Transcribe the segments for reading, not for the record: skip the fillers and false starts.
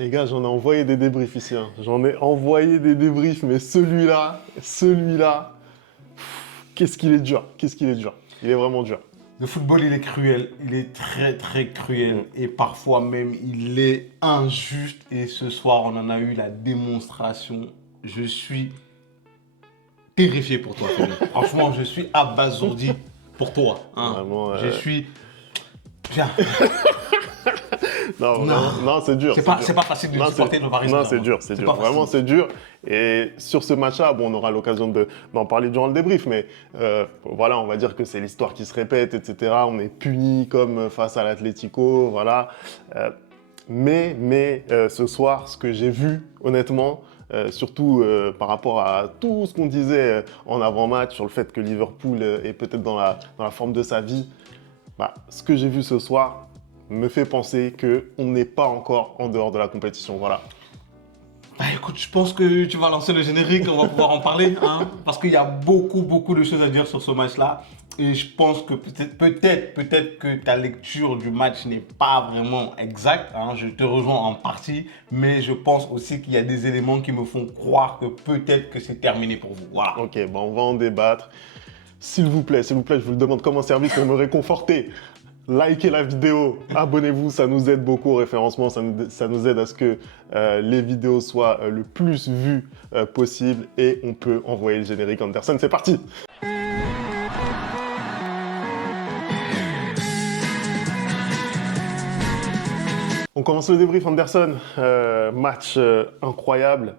Les gars, j'en ai envoyé des débriefs ici, hein. J'en ai envoyé des débriefs, mais celui-là, qu'est-ce qu'il est dur, qu'est-ce qu'il est dur. Il est vraiment dur. Le football, il est cruel, il est très très cruel Mm. et parfois même il est injuste. Et ce soir, on en a eu la démonstration. Je suis terrifié pour toi, Femi. Franchement, je suis abasourdi pour toi, hein. Vraiment, Je suis... Viens. Non, Non. non, c'est dur. C'est pas facile de Non, supporter le Paris Non, Saint-Germain. c'est dur, c'est dur. pas Vraiment, facile. c'est dur. Et sur ce match-là, bon, on aura l'occasion d'en parler durant le débrief, mais voilà, on va dire que c'est l'histoire qui se répète, etc. On est puni comme face à l'Atlético, voilà. Mais ce soir, ce que j'ai vu, honnêtement, surtout par rapport à tout ce qu'on disait en avant-match sur le fait que Liverpool est peut-être dans la forme de sa vie, bah, ce que j'ai vu ce soir me fait penser qu'on n'est pas encore en dehors de la compétition. Voilà. Bah écoute, je pense que tu vas lancer le générique, on va pouvoir en parler, hein, parce qu'il y a beaucoup de choses à dire sur ce match-là. Et je pense que peut-être que ta lecture du match n'est pas vraiment exacte, hein, je te rejoins en partie, mais je pense aussi qu'il y a des éléments qui me font croire que peut-être que c'est terminé pour vous. Voilà. Ok, bon, on va en débattre. S'il vous plaît, je vous le demande comme un service pour me réconforter. Likez la vidéo, abonnez-vous, ça nous aide beaucoup au référencement, ça nous aide à ce que les vidéos soient le plus vues possible et on peut envoyer le générique Anderson. C'est parti! On commence le débrief Anderson. Match incroyable.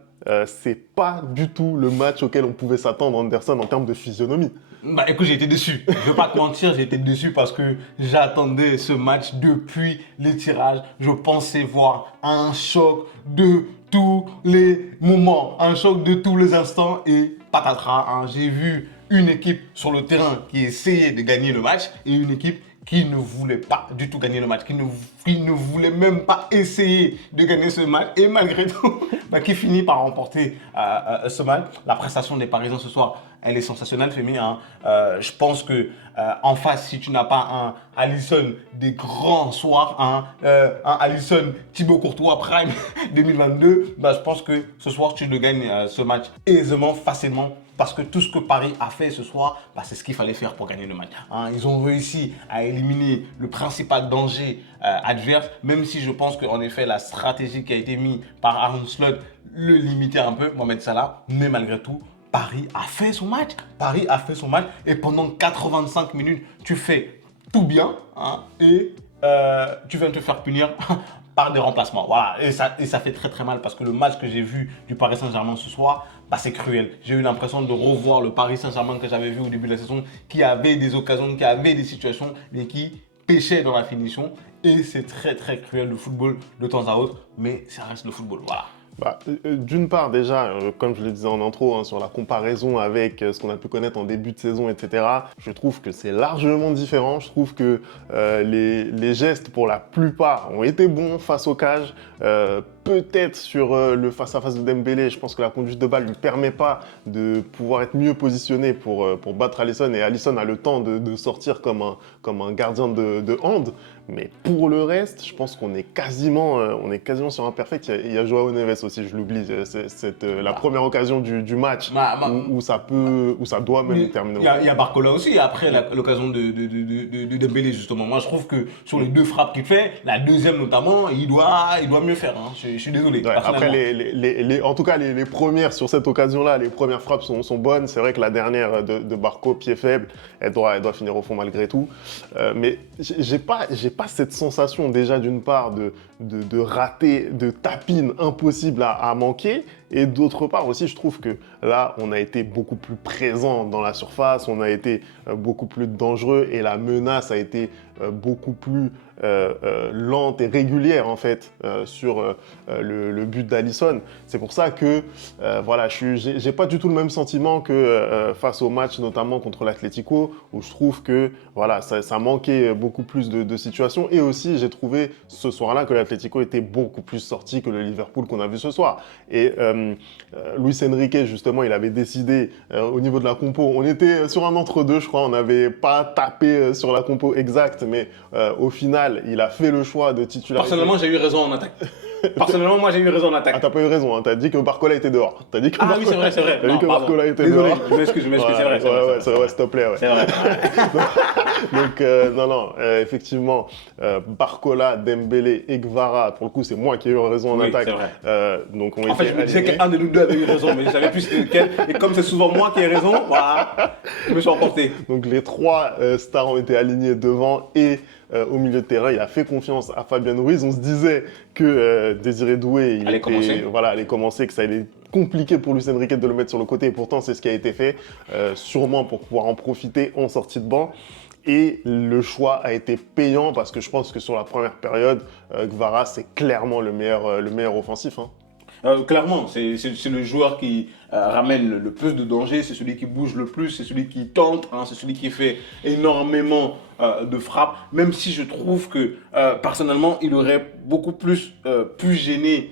C'est pas du tout le match auquel on pouvait s'attendre Anderson en termes de physionomie. Bah écoute, j'ai été déçu. Je vais pas te mentir, j'ai été déçu parce que j'attendais ce match depuis les tirages. Je pensais voir un choc de tous les moments, un choc de tous les instants et patatras, hein. J'ai vu une équipe sur le terrain qui essayait de gagner le match et une équipe qui ne voulait pas du tout gagner le match, qui ne voulait même pas essayer de gagner ce match et malgré tout, bah, qui finit par remporter ce match. La prestation des Parisiens ce soir, elle est sensationnelle, féminin, hein. Je pense que en face, si tu n'as pas un Alisson des grands soirs, un Alisson Thibaut Courtois Prime 2022, bah, je pense que ce soir, tu le gagnes ce match aisément, facilement. Parce que tout ce que Paris a fait ce soir, bah, c'est ce qu'il fallait faire pour gagner le match, hein. Ils ont réussi à éliminer le principal danger adverse, même si je pense qu'en effet, la stratégie qui a été mise par Arne Slot le limitait un peu, Mohamed Salah. Mais malgré tout, Paris a fait son match. Paris a fait son match et pendant 85 minutes, tu fais tout bien, hein, et tu viens te faire punir par des remplacements. Voilà, et ça fait très mal parce que le match que j'ai vu du Paris Saint-Germain ce soir, bah, c'est cruel. J'ai eu l'impression de revoir le Paris Saint-Germain que j'avais vu au début de la saison, qui avait des occasions, qui avait des situations, mais qui pêchait dans la finition. Et c'est très cruel le football de temps à autre, mais ça reste le football. Voilà. Bah, d'une part, déjà, comme je le disais en intro, hein, sur la comparaison avec ce qu'on a pu connaître en début de saison, etc., je trouve que c'est largement différent. Je trouve que les gestes, pour la plupart, ont été bons face au cage. Peut-être sur le face-à-face de Dembélé, je pense que la conduite de balle ne lui permet pas de pouvoir être mieux positionné pour battre Alisson. Et Alisson a le temps de sortir comme un gardien de hand. Mais pour le reste, je pense qu'on est quasiment sur un perfect. Il y a Joao Neves aussi, je l'oublie. C'est la première occasion du match où ça doit même terminer. Il y a Barcola aussi, après l'occasion de Dembélé, justement. Moi, je trouve que sur les deux frappes qu'il fait, la deuxième notamment, il doit mieux faire, hein. Je suis désolé. Ouais, après, en tout cas, les premières sur cette occasion-là, les premières frappes sont bonnes. C'est vrai que la dernière de Barco, pied faible, elle doit finir au fond malgré tout. Mais j'ai pas cette sensation déjà d'une part de rater, de tapine impossible à manquer. Et d'autre part aussi, je trouve que là, on a été beaucoup plus présent dans la surface, on a été beaucoup plus dangereux et la menace a été beaucoup plus lente et régulière en fait sur le but d'Alisson. C'est pour ça que voilà, j'ai pas du tout le même sentiment que face au match notamment contre l'Atlético où je trouve que voilà, ça manquait beaucoup plus de situations et aussi j'ai trouvé ce soir-là que l'Atlético était beaucoup plus sorti que le Liverpool qu'on a vu ce soir. Et Luis Enrique, justement, il avait décidé au niveau de la compo, on était sur un entre-deux, je crois, on n'avait pas tapé sur la compo exacte, mais au final, il a fait le choix de titulariser. Personnellement, j'ai eu raison en attaque. Personnellement, moi, j'ai eu raison en Ah, attaque. t'as pas eu raison, hein. T'as dit que Barcola était dehors. T'as dit que Ah oui, c'est vrai, c'est vrai. T'as dit Non, que pardon. Barcola était Désolé, dehors. je m'excuse, c'est vrai, c'est vrai. C'est vrai, s'il te plaît, ouais. C'est vrai. Donc, non, effectivement, Barcola, Dembélé et Gvara, pour le coup, c'est moi qui ai eu raison en Oui, attaque. c'est vrai. Donc, on En fait, je me disais alignés. qu'un de nous deux avait eu raison, mais je savais plus lequel. Et comme c'est souvent moi qui ai raison, voilà, je me suis emporté. Donc, les trois stars ont été alignés devant et au milieu de terrain, il a fait confiance à Fabien Ruiz. On se disait que Désiré Doué, allait commencer, que ça allait être compliqué pour Luis Enrique de le mettre sur le côté. Et pourtant, c'est ce qui a été fait, sûrement pour pouvoir en profiter en sortie de banc. Et le choix a été payant parce que je pense que sur la première période, Gvara, c'est clairement le meilleur offensif. Hein. Clairement, c'est le joueur qui ramène le plus de danger, c'est celui qui bouge le plus, c'est celui qui tente, hein, c'est celui qui fait énormément de frappes, même si je trouve que personnellement, il aurait beaucoup plus pu gêner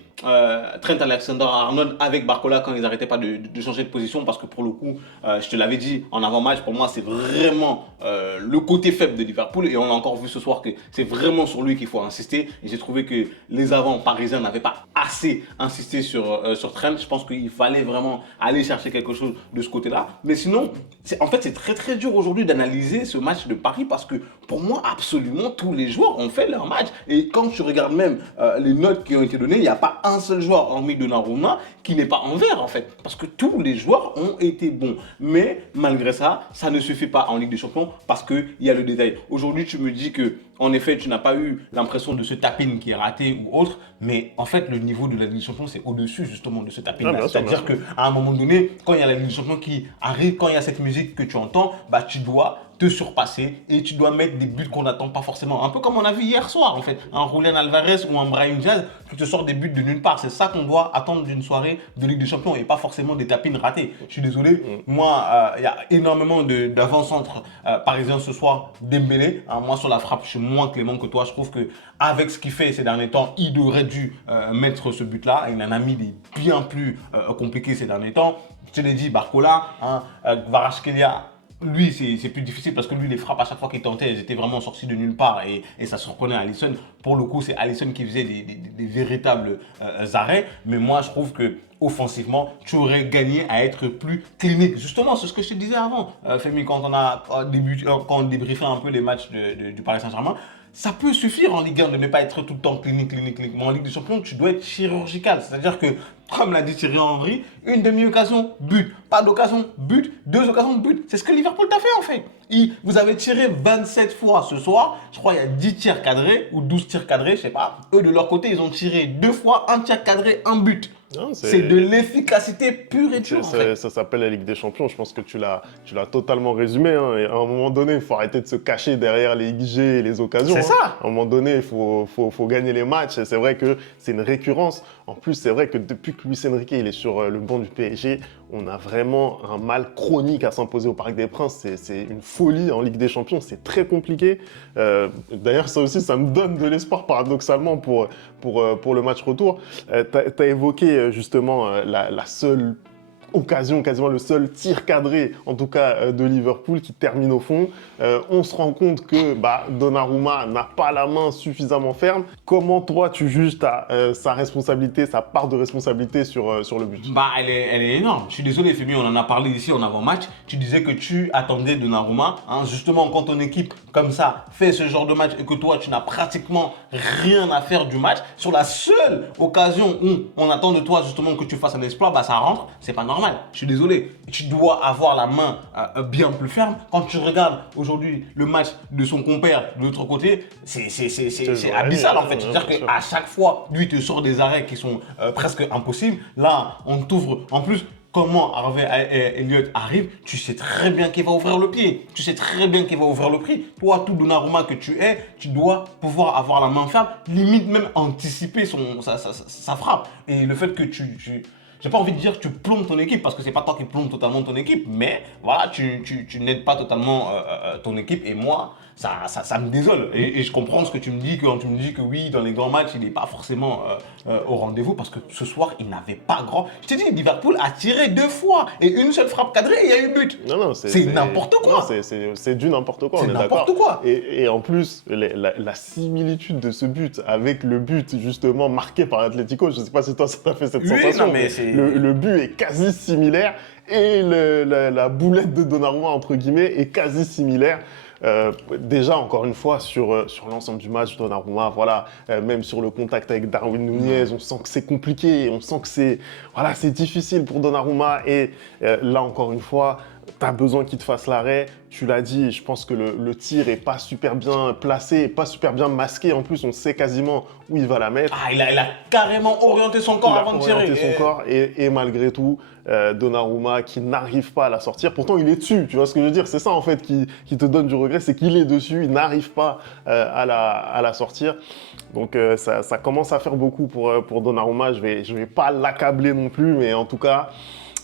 Trent Alexander-Arnold avec Barcola quand ils n'arrêtaient pas de changer de position, parce que pour le coup, je te l'avais dit en avant-match, pour moi c'est vraiment le côté faible de Liverpool, et on a encore vu ce soir que c'est vraiment sur lui qu'il faut insister, et j'ai trouvé que les avants parisiens n'avaient pas assez insisté sur Trent. Je pense qu'il fallait vraiment aller chercher quelque chose de ce côté-là, mais sinon, en fait c'est très très dur aujourd'hui d'analyser ce match de Paris, parce que pour moi absolument tous les joueurs ont fait leur match, et quand tu regardes même les notes qui ont été données, il n'y a pas un seul joueur hormis Donnarumma qui n'est pas en vert en fait, parce que tous les joueurs ont été bons, mais malgré ça, ça ne se fait pas en Ligue des Champions parce qu'il y a le détail. Aujourd'hui tu me dis que en effet tu n'as pas eu l'impression de ce tap-in qui est raté ou autre, mais en fait le niveau de la Ligue des Champions c'est au-dessus justement de ce tap-in là, c'est-à-dire qu'à un moment donné, quand il y a la Ligue des Champions qui arrive, quand il y a cette musique que tu entends, bah tu dois te surpasser et tu dois mettre des buts qu'on n'attend pas forcément. Un peu comme on a vu hier soir en fait, un Julian Alvarez ou un Brahim Diaz qui te sort des buts de nulle part. C'est ça qu'on doit attendre d'une soirée de Ligue des Champions et pas forcément des tapines ratées. Je suis désolé, moi il y a énormément d'avant-centres parisiens ce soir. Dembélé, moi sur la frappe je suis moins clément que toi. Je trouve que avec ce qu'il fait ces derniers temps, il aurait dû mettre ce but là. Il en a mis des bien plus compliqués ces derniers temps. Je te l'ai dit, Barcola, Kvaratskhelia, lui, c'est plus difficile parce que lui, les frappes, à chaque fois qu'il tentait, elles étaient vraiment sorties de nulle part et ça se reconnaît à Alisson. Pour le coup, c'est Alisson qui faisait des véritables arrêts. Mais moi, je trouve que offensivement, tu aurais gagné à être plus clinique. Justement, c'est ce que je te disais avant, Femi, quand on débriefait un peu les matchs du Paris Saint-Germain. Ça peut suffire en Ligue 1 de ne pas être tout le temps clinique. Mais en Ligue des Champions, tu dois être chirurgical. C'est-à-dire que, comme l'a dit Thierry Henry, une demi-occasion, but. Pas d'occasion, but. 2 occasions, but. C'est ce que Liverpool t'a fait en fait. Vous avez tiré 27 fois ce soir. Je crois qu'il y a 10 tirs cadrés ou 12 tirs cadrés, je sais pas. Eux, de leur côté, ils ont tiré 2 fois, un tir cadré, un but. C'est de l'efficacité pure et dure. En fait. Ça s'appelle la Ligue des Champions. Je pense que tu l'as totalement résumé. Hein. Et à un moment donné, il faut arrêter de se cacher derrière les XG et les occasions. C'est ça. À un moment donné, il faut gagner les matchs. Et c'est vrai que c'est une récurrence. En plus, c'est vrai que depuis que Luis Enrique il est sur le banc du PSG, on a vraiment un mal chronique à s'imposer au Parc des Princes. C'est une folie en Ligue des Champions. C'est très compliqué. D'ailleurs, ça aussi, ça me donne de l'espoir paradoxalement pour le match retour. Tu as évoqué justement la seule occasion, quasiment le seul tir cadré, en tout cas de Liverpool, qui termine au fond. On se rend compte que Donnarumma n'a pas la main suffisamment ferme. Comment toi, tu juges sa responsabilité, sa part de responsabilité sur le but? Elle est énorme. Je suis désolé, Femi, on en a parlé ici en avant-match. Tu disais que tu attendais Donnarumma. Justement, quand ton équipe, comme ça, fait ce genre de match et que toi, tu n'as pratiquement rien à faire du match, sur la seule occasion où on attend de toi, justement, que tu fasses un exploit, ça rentre. C'est pas normal. Je suis désolé. Tu dois avoir la main bien plus ferme. Quand tu regardes aujourd'hui le match de son compère de l'autre côté, c'est abyssal en fait. C'est-à-dire qu'à chaque fois, lui te sort des arrêts qui sont presque impossibles. Là, on t'ouvre. En plus, comment Harvey Elliott arrive, tu sais très bien qu'il va ouvrir le pied. Tu sais très bien qu'il va ouvrir le pied. Toi, tout Donnarumma que tu es, tu dois pouvoir avoir la main ferme, limite même anticiper sa frappe. Et le fait que j'ai pas envie de dire que tu plombes ton équipe, parce que c'est pas toi qui plombe totalement ton équipe, mais voilà, tu n'aides pas totalement ton équipe. Et moi, ça me désole. Et je comprends ce que tu me dis, quand tu me dis que oui, dans les grands matchs, il n'est pas forcément au rendez-vous, parce que ce soir, il n'avait pas grand. Je t'ai dit, Liverpool a tiré 2 fois, et une seule frappe cadrée, et il y a eu but. Non, c'est n'importe quoi. C'est du n'importe quoi, on est d'accord. C'est n'importe quoi. Et en plus, la similitude de ce but avec le but justement marqué par l'Atlético, je ne sais pas si toi ça t'a fait cette sensation, non, mais le but est quasi similaire et la boulette de Donnarumma entre guillemets est quasi similaire. Déjà, encore une fois, sur l'ensemble du match, Donnarumma, voilà, même sur le contact avec Darwin Nunez, on sent que c'est compliqué, on sent que c'est difficile pour Donnarumma. Et là, encore une fois, tu as besoin qu'il te fasse l'arrêt. Tu l'as dit, je pense que le tir n'est pas super bien placé, pas super bien masqué. En plus, on sait quasiment où il va la mettre. Ah, il a carrément orienté son corps avant de tirer. Et malgré tout, Donnarumma qui n'arrive pas à la sortir. Pourtant, il est dessus, tu vois ce que je veux dire? C'est ça, en fait, qui te donne du regret, c'est qu'il est dessus, il n'arrive pas à la sortir. Donc, ça commence à faire beaucoup pour Donnarumma. Je vais pas l'accabler non plus, mais en tout cas...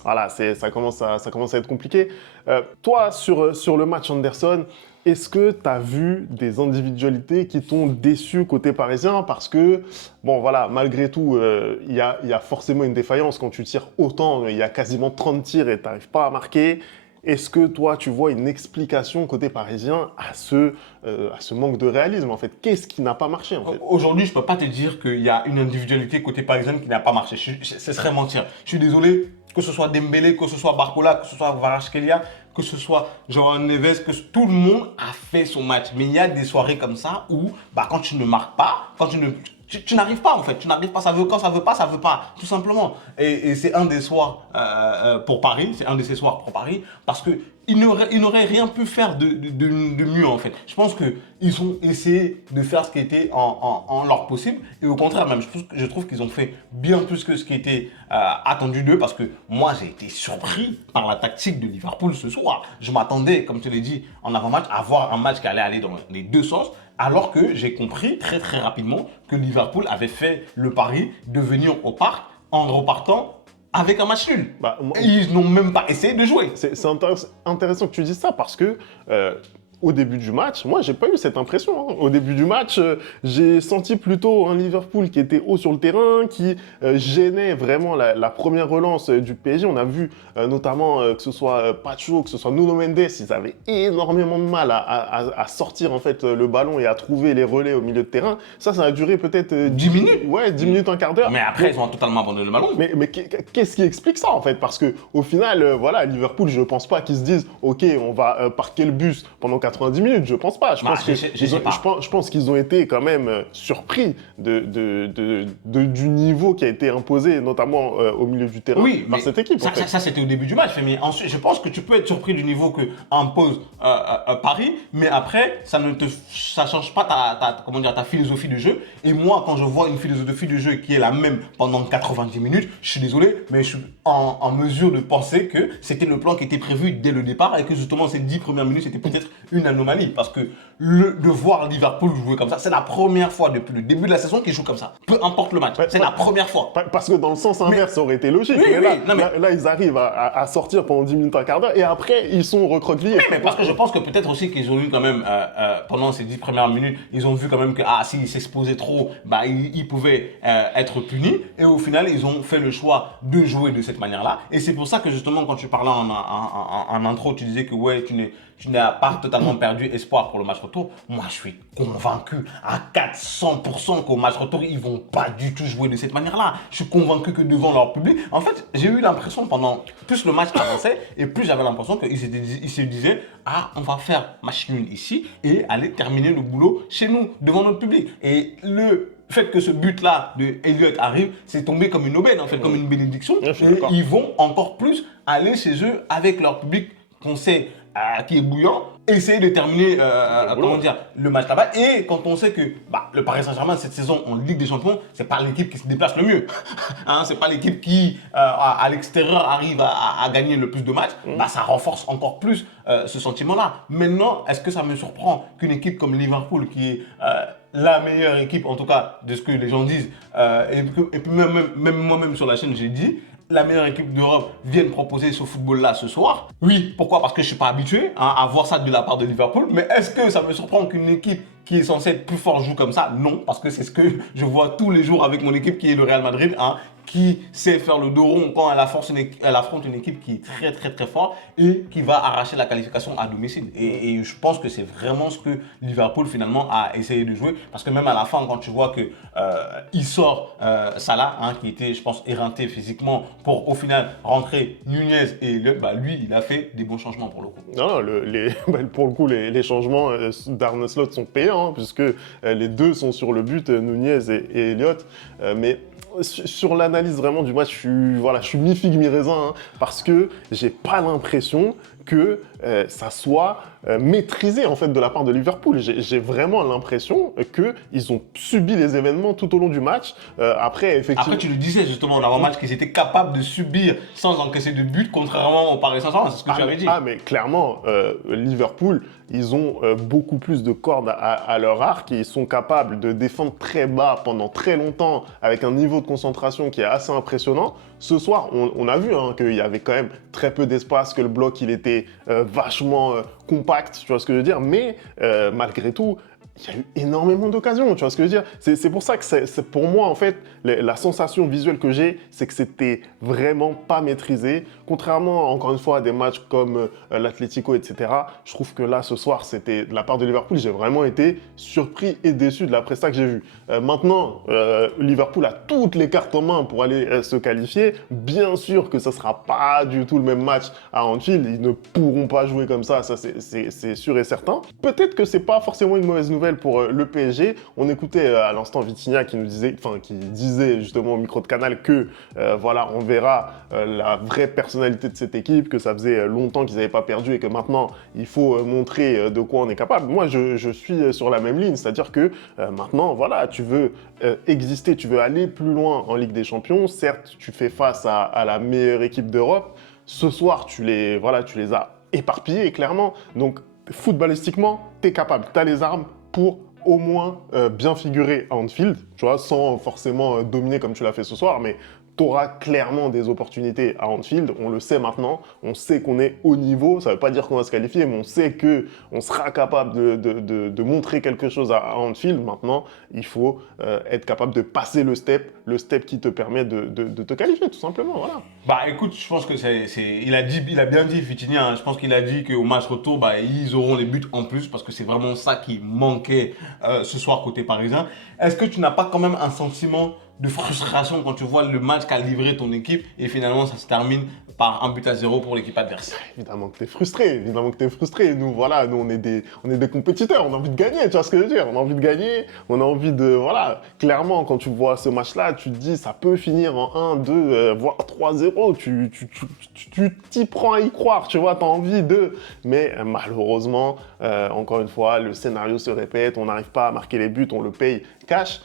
Voilà, ça commence à être compliqué. Toi, sur le match Anderson, est-ce que tu as vu des individualités qui t'ont déçu côté parisien? Parce que, bon, voilà, malgré tout, il y a forcément une défaillance. Quand tu tires autant, il y a quasiment 30 tirs et tu n'arrives pas à marquer. Est-ce que toi, tu vois une explication côté parisien à ce manque de réalisme, en fait? Qu'est-ce qui n'a pas marché, en fait? Aujourd'hui, je ne peux pas te dire qu'il y a une individualité côté parisien qui n'a pas marché. Ce serait mentir. Je suis désolé, que ce soit Dembélé, que ce soit Barcola, que ce soit Kvaratskhelia, que ce soit João Neves, que tout le monde a fait son match. Mais il y a des soirées comme ça où, quand tu ne marques pas, quand tu n'arrives pas en fait, tu n'arrives pas, ça veut quand ça veut pas, tout simplement. Et c'est un des soirs pour Paris, c'est un de ces soirs pour Paris, parce que ils n'auraient rien pu faire de mieux en fait. Je pense qu'ils ont essayé de faire ce qui était en leur possible, et au contraire même, je trouve qu'ils ont fait bien plus que ce qui était attendu d'eux, parce que moi j'ai été surpris par la tactique de Liverpool ce soir. Je m'attendais, comme tu l'as dit en avant-match, à voir un match qui allait aller dans les deux sens, alors que j'ai compris très très rapidement que Liverpool avait fait le pari de venir au parc en repartant avec un match nul. Et ils n'ont même pas essayé de jouer. C'est intéressant que tu dises ça, parce que au début du match, moi, j'ai pas eu cette impression. Au début du match, j'ai senti plutôt un Liverpool qui était haut sur le terrain, qui gênait vraiment la première relance du PSG. On a vu notamment que ce soit Pacho, que ce soit Nuno Mendes, ils avaient énormément de mal à sortir en fait le ballon et à trouver les relais au milieu de terrain. Ça a duré peut-être 10 minutes. Ouais, 10 minutes, un quart d'heure. Mais après, ils ont totalement abandonné le ballon. Mais qu'est-ce qui explique ça en fait? Parce que au final, voilà, Liverpool, je pense pas qu'ils se disent, ok, on va parquer le bus pendant 90 minutes. Je pense pas. Je pense qu'ils ont été quand même surpris du niveau qui a été imposé, notamment au milieu du terrain, par cette équipe. Ça, c'était au début du match. Mais ensuite, je pense que tu peux être surpris du niveau que impose Paris, mais après, ça change pas ta philosophie de jeu. Et moi, quand je vois une philosophie de jeu qui est la même pendant 90 minutes, je suis désolé, mais je suis en mesure de penser que c'était le plan qui était prévu dès le départ, et que justement ces 10 premières minutes, c'était peut-être une anomalie, parce que de voir Liverpool jouer comme ça, c'est la première fois depuis le début de la saison qu'ils jouent comme ça. Peu importe le match, c'est la première fois. Parce que dans le sens inverse, ça aurait été logique. Là, ils arrivent à sortir pendant 10 minutes, un quart d'heure, et après, ils sont recroquevillés. Mais parce que je pense que peut-être aussi qu'ils ont eu quand même, pendant ces 10 premières minutes, ils ont vu quand même que s'ils s'exposaient trop, ils pouvaient être punis. Et au final, ils ont fait le choix de jouer de cette manière-là. Et c'est pour ça que justement, quand tu parlais en intro, tu disais que ouais, tu n'as pas totalement perdu espoir pour le match retour. Moi, je suis convaincu à 400% qu'au match retour, ils vont pas du tout jouer de cette manière-là. Je suis convaincu que devant leur public, en fait, j'ai eu l'impression pendant plus le match avançait, et plus j'avais l'impression qu'ils se disaient, on va faire match nul ici et aller terminer le boulot chez nous, devant notre public. Et le fait que ce but-là de Elliott arrive, c'est tombé comme une aubaine, en fait, comme une bénédiction. Et ils vont encore plus aller chez eux avec leur public qu'on sait qui est bouillant, essayer de terminer le match là-bas. Et quand on sait que le Paris Saint-Germain cette saison en Ligue des Champions, c'est pas l'équipe qui se déplace le mieux. C'est pas l'équipe qui à l'extérieur arrive à gagner le plus de matchs. Ça renforce encore plus ce sentiment-là. Maintenant, est-ce que ça me surprend qu'une équipe comme Liverpool, qui est la meilleure équipe, en tout cas de ce que les gens disent, et puis même moi-même sur la chaîne, j'ai dit, la meilleure équipe d'Europe vienne proposer ce football-là ce soir. Oui, pourquoi? Parce que je ne suis pas habitué à voir ça de la part de Liverpool. Mais est-ce que ça me surprend qu'une équipe qui est censée être plus forte joue comme ça? Non, parce que c'est ce que je vois tous les jours avec mon équipe qui est le Real Madrid, qui sait faire le dos rond quand elle affronte une équipe qui est très très très forte et qui va arracher la qualification à domicile. Et je pense que c'est vraiment ce que Liverpool finalement a essayé de jouer, parce que même à la fin, quand tu vois que il sort Salah, qui était, je pense, éreinté physiquement, pour au final rentrer Nunez et lui, il a fait des bons changements pour le coup. Non, pour le coup, les changements d'Arne Slot sont payants, puisque les deux sont sur le but, Nunez et Elliott. Mais sur l'analyse vraiment du match, je suis mi-figue, mi-raisin, parce que j'ai pas l'impression que ça soit maîtrisé en fait de la part de Liverpool. J'ai vraiment l'impression qu'ils ont subi les événements tout au long du match. Après, effectivement... Après, tu le disais justement dans l'avant-match qu'ils étaient capables de subir sans encaisser de but, contrairement au Paris Saint-Germain, c'est ce que tu avais dit. Ah, mais clairement, Liverpool, ils ont beaucoup plus de cordes à leur arc et ils sont capables de défendre très bas pendant très longtemps avec un niveau de concentration qui est assez impressionnant. Ce soir, on a vu qu'il y avait quand même très peu d'espace, que le bloc il était vachement compact, tu vois ce que je veux dire, mais malgré tout, il y a eu énormément d'occasions, tu vois ce que je veux dire. C'est pour ça que c'est pour moi, en fait, la sensation visuelle que j'ai, c'est que c'était vraiment pas maîtrisé. Contrairement, encore une fois, à des matchs comme l'Atlético, etc., je trouve que là, ce soir, c'était de la part de Liverpool, j'ai vraiment été surpris et déçu de la presta que j'ai vue. Maintenant, Liverpool a toutes les cartes en main pour aller se qualifier. Bien sûr que ça sera pas du tout le même match à Anfield. Ils ne pourront pas jouer comme ça c'est sûr et certain. Peut-être que c'est pas forcément une mauvaise nouvelle pour le PSG. On écoutait à l'instant Vitinha qui disait justement au micro de Canal que voilà, on verra la vraie personnalité de cette équipe, que ça faisait longtemps qu'ils n'avaient pas perdu et que maintenant il faut montrer de quoi on est capable. Moi, je suis sur la même ligne, c'est-à-dire que maintenant, voilà, tu veux exister, tu veux aller plus loin en Ligue des Champions. Certes, tu fais face à la meilleure équipe d'Europe. Ce soir, tu les as éparpillés, clairement. Donc, footballistiquement, tu es capable, tu as les armes pour au moins bien figurer à Anfield, tu vois, sans forcément dominer comme tu l'as fait ce soir, mais tu auras clairement des opportunités à Anfield, on le sait maintenant, on sait qu'on est haut niveau, ça ne veut pas dire qu'on va se qualifier, mais on sait qu'on sera capable de montrer quelque chose à Anfield. Maintenant, il faut être capable de passer le step qui te permet de te qualifier, tout simplement, voilà. Bah écoute, je pense que il a bien dit, Vitinha, je pense qu'il a dit qu'au match retour, ils auront les buts en plus, parce que c'est vraiment ça qui manquait ce soir côté parisien. Est-ce que tu n'as pas quand même un sentiment de frustration quand tu vois le match qu'a livré ton équipe et finalement ça se termine par 1-0 pour l'équipe adverse? Évidemment que t'es frustré, Nous, voilà, nous on est des compétiteurs, on a envie de gagner, tu vois ce que je veux dire. On a envie de gagner, on a envie de, voilà. Clairement, quand tu vois ce match-là, tu te dis ça peut finir en 1, 2, voire 3-0. Tu t'y prends à y croire, tu vois, t'as envie de. Mais malheureusement, encore une fois, le scénario se répète, on n'arrive pas à marquer les buts, on le paye cash.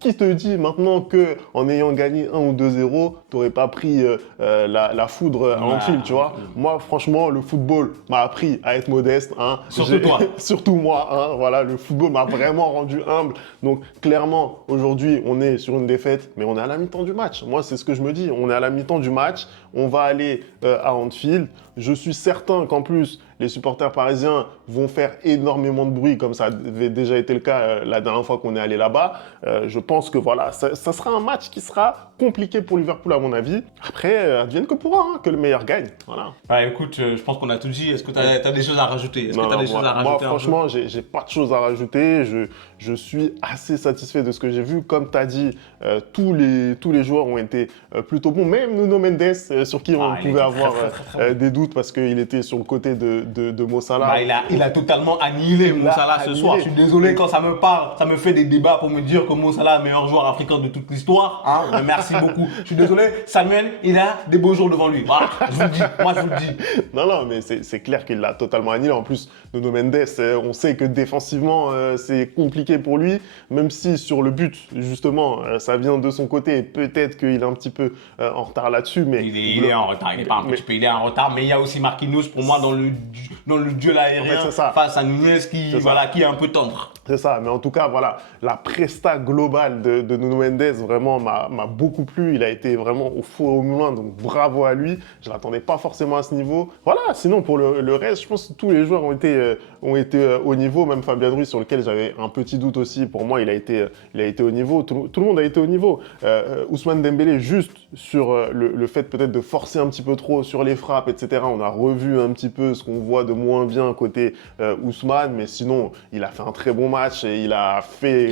Qui te dit maintenant qu'en ayant gagné 1 ou 2-0, t'aurais pas pris la foudre à Anfield, tu vois? Moi, franchement, le football m'a appris à être modeste. Surtout toi. Surtout moi. Voilà, le football m'a vraiment rendu humble. Donc, clairement, aujourd'hui, on est sur une défaite, mais on est à la mi-temps du match. Moi, c'est ce que je me dis. On est à la mi-temps du match. On va aller à Anfield. Je suis certain qu'en plus, les supporters parisiens vont faire énormément de bruit, comme ça avait déjà été le cas la dernière fois qu'on est allé là-bas. Je pense que voilà, ça sera un match qui sera compliqué pour Liverpool à mon avis. Après, advienne que pourra, que le meilleur gagne. Voilà. Bah écoute, je pense qu'on a tout dit. Est-ce que tu as des choses à rajouter? Moi, franchement, j'ai pas de choses à rajouter. Je suis assez satisfait de ce que j'ai vu. Comme tu as dit, tous les joueurs ont été plutôt bons. Même Nuno Mendes, sur qui on pouvait avoir des doutes parce qu'il était sur le côté de Mo Salah. Il a totalement annihilé Mo Salah ce soir. Je suis désolé quand ça me parle, ça me fait des débats pour me dire que Mo Salah est le meilleur joueur africain de toute l'histoire. Mais merci beaucoup. Je suis désolé, Samuel, il a des beaux jours devant lui. Voilà, je vous le dis, moi je vous le dis. Non, mais c'est clair qu'il l'a totalement annihilé. En plus, Nuno Mendes, on sait que défensivement, c'est compliqué pour lui, même si sur le but, justement, ça vient de son côté et peut-être qu'il est un petit peu en retard là-dessus. Mais il est en retard, il est pas un petit peu, il est en retard, mais il y a aussi Marquinhos pour moi dans le duel aérien face à Nunez qui est un peu tendre. C'est ça, mais en tout cas, voilà, la presta globale de Nuno Mendes vraiment m'a beaucoup plu. Il a été vraiment au four et au moulin, donc bravo à lui. Je ne l'attendais pas forcément à ce niveau. Voilà, sinon pour le reste, je pense que tous les joueurs ont été au niveau, même Fabien Ruiz sur lequel j'avais un petit doute aussi. Pour moi, il a été au niveau. Tout le monde a été au niveau. Ousmane Dembélé, juste sur le fait peut-être de forcer un petit peu trop sur les frappes, etc. On a revu un petit peu ce qu'on voit de moins bien côté Ousmane, mais sinon, il a fait un très bon match et il a fait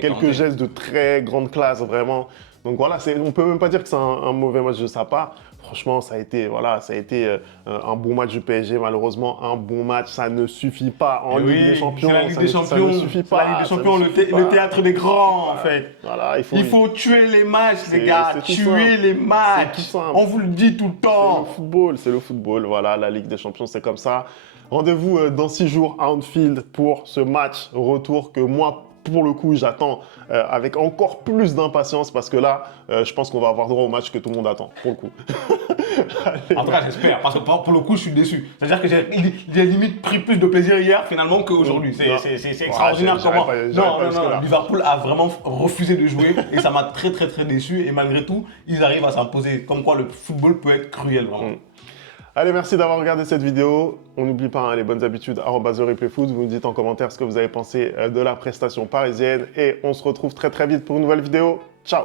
quelques gestes de très grande classe, vraiment. Donc voilà, on peut même pas dire que c'est un mauvais match de sa part. Franchement, ça a été un bon match du PSG. Malheureusement, un bon match, ça ne suffit pas en Ligue des Champions. La Ligue des Champions, ça ne suffit pas. La Ligue des Champions, le théâtre des grands, en fait. Voilà, il faut tuer les matchs, les gars. Tuer les matchs. On vous le dit tout le temps. C'est le football. Voilà, la Ligue des Champions, c'est comme ça. Rendez-vous dans 6 jours à Anfield pour ce match retour que moi, pour le coup, j'attends avec encore plus d'impatience parce que là, je pense qu'on va avoir droit au match que tout le monde attend, pour le coup. En tout cas, j'espère, parce que pour le coup, je suis déçu. C'est-à-dire que j'ai limite pris plus de plaisir hier, finalement, qu'aujourd'hui. C'est extraordinaire comment... Non, Liverpool a vraiment refusé de jouer et ça m'a très, très, très déçu. Et malgré tout, ils arrivent à s'imposer. Comme quoi, le football peut être cruel, vraiment. Allez, merci d'avoir regardé cette vidéo. On n'oublie pas les bonnes habitudes, @thereplayfoot. Vous nous dites en commentaire ce que vous avez pensé de la prestation parisienne. Et on se retrouve très très vite pour une nouvelle vidéo. Ciao!